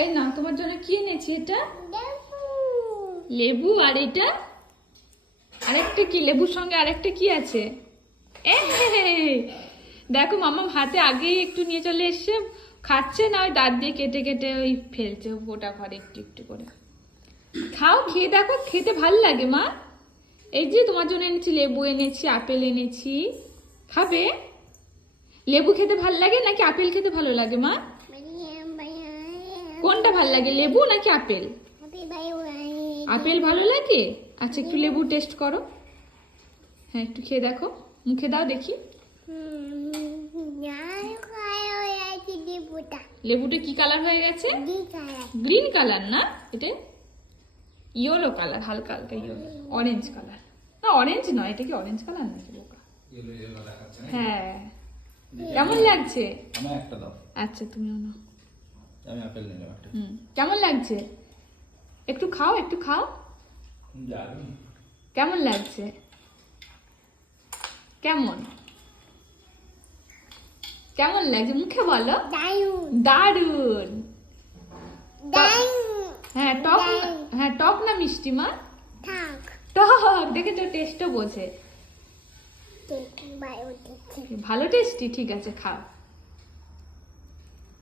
এই না, তোমার জন্য কি এনেছি? এটা লেবু। আর এটা আরেকটা কি? লেবুর সঙ্গে আরেকটা কি আছে? এ দেখো মাম্মাম হাতে আগেই একটু নিয়ে চলে এসছে, খাচ্ছে না, ওই দাঁত দিয়ে কেটে কেটে ওই ফেলছে গোটা ঘরে একটু একটু করে। খাও, খেয়ে দেখো, খেতে ভাল লাগে মা। এই যে তোমার জন্য এনেছি লেবু, এনেছি আপেল এনেছি, খাবে? লেবু খেতে ভাল লাগে নাকি আপেল খেতে ভালো লাগে মা? কোনটা ভাল লাগে, লেবু নাকি আপেল? আপেল ভালো লাগে। আচ্ছা, একটু লেবু টেস্ট করো। হ্যাঁ, একটু খেয়ে দেখো, মুখে দাও দেখি। লেবুটা কি কালার হয়ে গেছে? গ্রিন কালার না, এটা ইয়েলো কালার, হালকা হালকা ইয়েলো, অরেঞ্জ কালার। না, অরেঞ্জ নয়, এটা কি অরেঞ্জ কালার নাকি বোকা? হ্যাঁ, কেমন লাগছে? আমার একটা দাও। আচ্ছা, তুমিও নাও। আমি আপেল নিলাম একটা। কেমন লাগছে? একটু খাও, একটু খাও। দারুণ। কেমন লাগছে? কেমন কেমন লাগছে মুখে বলো। দারুন। হ্যাঁ, টক। হ্যাঁ, টক না মিষ্টি মা? টক। দেখেছো, টেস্টও বোঝে। ভালো টেস্টি। ঠিক আছে, খাও।